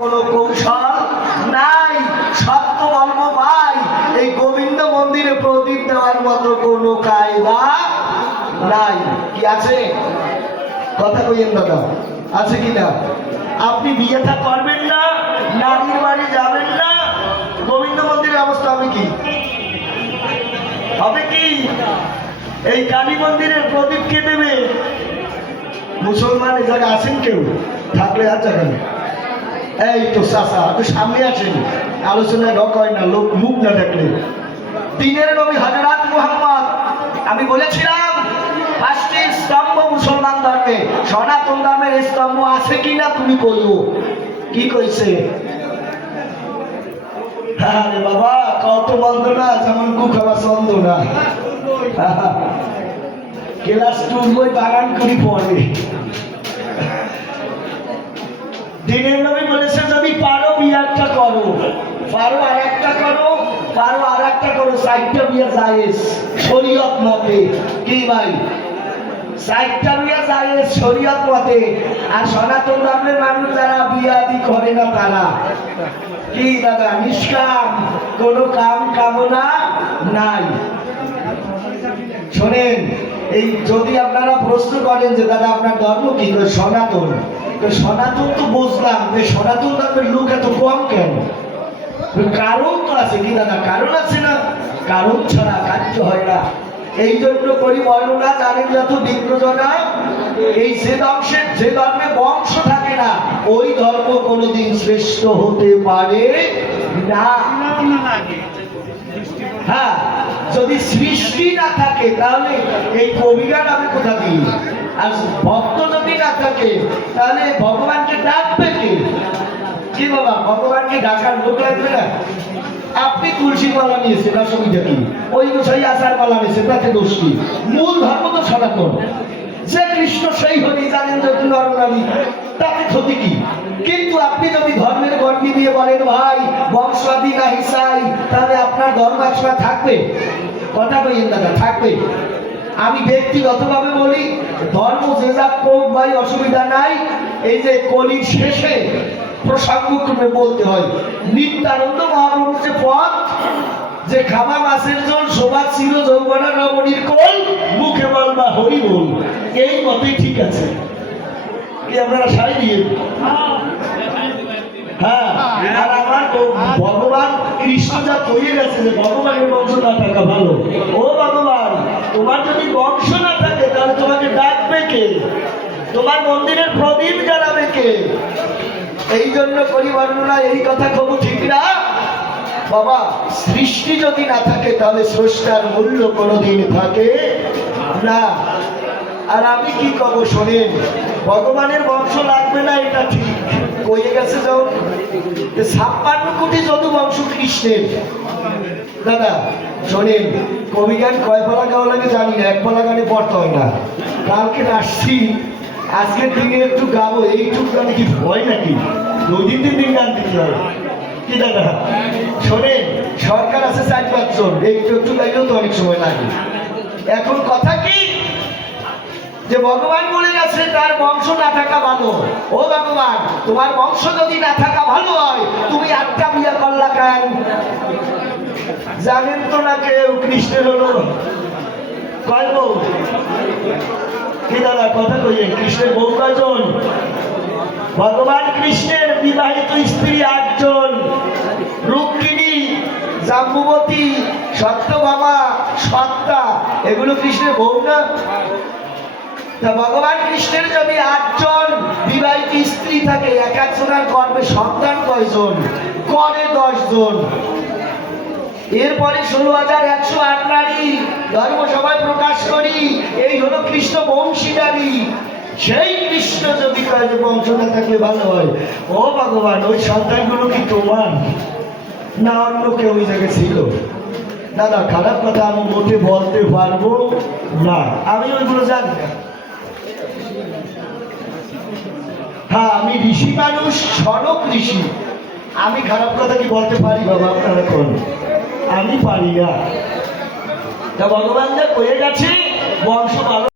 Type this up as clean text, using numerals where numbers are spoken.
কোনো কৌশল নাই। সত্য বলব ভাই, এই গোবিন্দ মন্দিরে প্রদীপ দেওয়ার মতো কোনো কায়দা নাই। কি আছে? কথা কইেন দাদা, আছে কিনা? আপনি বিয়েটা করবেন না, নারীর বাড়ি যাবেন না, গোবিন্দ মন্দিরের অবস্থা হবে কি? হবে কি? এই কালী মন্দিরের প্রদীপ কে দেবে? মুসলমান এ জায়গায় আছেন কেউ? থাকলে আর যাবেন। এই তো চাচা, আপনি সামনে আসেন, আলোচনায় ঢক হয় না, লোক মুখ না দেখলে। দিনের নবী হযরত মুহাম্মদ, আমি বলেছিলাম 5টি স্তম্ভ মুসলমান ধর্মে, সনাতন ধর্মের স্তম্ভ আছে কিনা তুমি কইও। কি কইছে? আরে বাবা, কত বন্ধ না, যেমন কুখাবা ছন্দ না। ক্লাস 2 বই বাগান করি পড়ে। দিনের নবী বলেছে যদি পারো বিয়ারটা করো, পারো আর একটা করো, পারো আর একটা করো, 4টা বিয়া জায়েজ শরীয়ত মতে। কি ভাই? 4টা বিয়া জায়েজ শরীয়ত মতে। আর সনাতন ধর্মের মানুষ যারা বিয়া আদি করে না তারা কি দাদা? নিষ্কাম, কোনো কাম কামনা নাই। শোনেন, এই যদি আপনারা প্রশ্ন করেন যে দাদা আপনার ধর্ম কি? সনাতন। সনাতন তো বুঝলাম, সনাতন ধর্মের লোক এত কম কেন? কারণ তো আছে। কি দাদা? কারণ আছে না? কারণ ছাড়া কার্য হয় না। এই জন্য করি বর্ণনা, জানেন যত বিজ্ঞজনা, এই যে ধর্মে বংশ থাকে না, ওই ধর্ম কোনোদিন শ্রেষ্ঠ হতে পারে না। হ্যাঁ, যদি সৃষ্টি না থাকে তাহলে এই কবিগান আমি কোথা দিই? আর ভক্ত যদি না থাকে তাহলে ভগবানকে ডাকবে কে? কি বাবা, ভগবানকে ডাকার লোক লাগবে না? আপনি তুলসী মালা নিয়েছেন, অসুবিধা কি? ওই গোসাই আচার মালা নিয়েছে, তাতে দোষ কি? মূল ধর্ম তো সনাতন। যে কৃষ্ণ সেই হরি, জানেন যত নরনারী, তাতে ক্ষতি কি? কিন্তু আপনি যদি ধর্মের গণ্ডি দিয়ে বলেন ভাই বংশাদি নাহি চাই, তাহলে আপনার ধর্ম একসময় থাকবে। কথা কইেন দাদা, থাকবে। আমি ব্যক্তিগতভাবে বলি, ধর্ম যে যা কোক ভাই, অসুবিধা নাই। এই যে কলির শেষে প্রসঙ্গক্রমে বলতে হয়, নিত্যানন্দ মহাপ্রভুর যে পথ, যে খাবা মাছের জল শোভা চির যৌবনা রমণীর কোল, মুখে বলবা হরি বল, এই মতেই ঠিক আছে। কি আপনারা সাই দিয়ে? হ্যাঁ, আর আমার ভগবান কৃষ্ণ যা কইয়ে গেছে যে ভগবানের বংশ না থাকা ভালো। ও ভগবান, তোমার যদি বংশ না থাকে তাহলে তোমাকে ডাকবে কে? তোমার মন্দিরের প্রদীপ জ্বালাবে কে? এই জন্য করি বর্ণনা, এই কথা খুব ঠিক না বাবা। সৃষ্টি যদি না থাকে তাহলে স্রষ্টার মূল্য কোনোদিন থাকে না। আর আমি কি কব শোনেন, ভগবানের বংশ লাগবে না এটা ঠিক, কইয়ে গেছে যখন 56 কোটি যদু বংশ কৃষ্ণের। দাদা শোনেন, কবিগান কয় পালা গাওয়া লাগে জানি না, 1 পালা গানে পড়তে হয় না। কালকে আসছি, আজকের দিনে একটু গাবো, এইটুকু গানে কি ভয় নাকি? 2 দিন 3 দিন গান দিতে হয়। কি দাদা? শোনেন, সরকার আছে 4-5 জন, একটু একটু গাইলেও তো অনেক সময় লাগে। এখন কথা কি যে ভগবান বলে গেছে তার বংশ না থাকা ভালো। ও ভগবান, তোমার বংশ যদি না থাকা ভালো হয়, তুমি 8টা বিয়ে করলা কেন? জানেন তো না কেউ কৃষ্ণের হলো কয় বউ? কি দাদা কথা কইেন, কৃষ্ণের বউ কয়জন? ভগবান কৃষ্ণের বিবাহিত স্ত্রী 8 জন। রুক্মিণী, জাম্বুবতী, সত্যভামা, সত্তা, এগুলো কৃষ্ণের বউ না? তা ভগবান কৃষ্ণের যদি 8 জন বিবাহিত স্ত্রী থাকে, এক একজনের গর্ভে সন্তান কয়জন? করে 10 জন। এরপরে 16,108 নারী ধর্ম সভায় প্রকাশ করি, এই হলো কৃষ্ণ বংশীদারী। সেই কৃষ্ণ যদি কয় যে বংশ না থাকলে ভালো হয়, ও ভগবান, ওই সন্তানগুলো কি তোমার না অন্য কেউ ওই জায়গায় ছিল? দাদা খারাপ কথা আমি মোটে বলতে পারবো না, আমি ওইগুলো জানি না। হ্যাঁ, আমি ঋষি মানুষ, সনক ঋষি, আমি খারাপ কথা কি বলতে পারি বাবা? আপনারা কোন? আমি পারি না। তা ভগবান যা কয়ে গেছে বংশ ভালো।